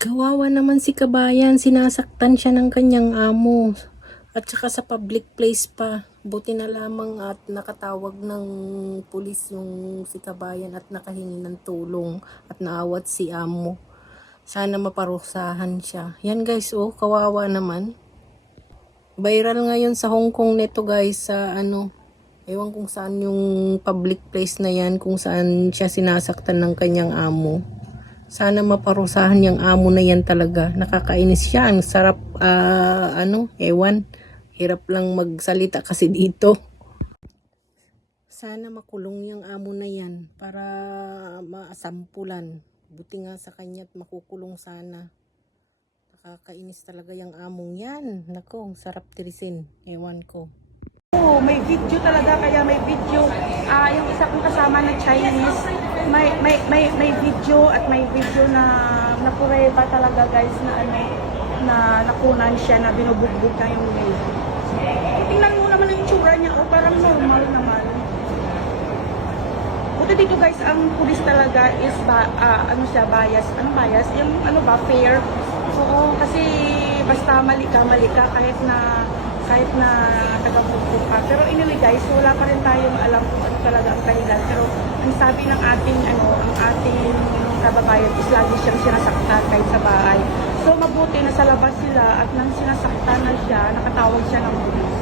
Kawawa naman si kabayan, sinasaktan siya ng kanyang amo. At saka sa public place pa. Buti na lamang at nakatawag ng pulis yung si kabayan at nakahingi ng tulong at naawat si amo. Sana maparusahan siya. Yan guys, oh, kawawa naman. Viral ngayon sa Hong Kong neto guys, sa ewan kung saan yung public place na yan, kung saan siya sinasaktan ng kanyang amo. Sana maparusahan yung amo na yan talaga. Nakakainis siya. Ang sarap, ewan. Hirap lang magsalita kasi dito. Sana makulong yung amo na yan para maasampulan. Buti nga sa kanya't makukulong sana. Nakakainis talaga yung among yan. Nako, sarap tirisin. Ewan ko. Oh, may video talaga, kaya may video. Yung isa kong kasama na Chinese, may video at may video na napureba talaga guys na nakunan siya, na binubugbog na yung maid. Tingnan mo naman yung tsura niya, oh, parang normal naman. Buti dito guys, ang pulis talaga is bias. Anong bias? Yung fair. Oo, kasi basta mali ka kahit na taga-pugbog ka. Pero anyway guys, wala pa rin tayong alam kung ano talaga ang dahilan. Pero ang sabi ng ating kababayan is lagi siyang sinasaktan kahit sa bahay. So mabuti na sa labas sila at nang sinasaktan na siya, nakatawag siya ng pulis.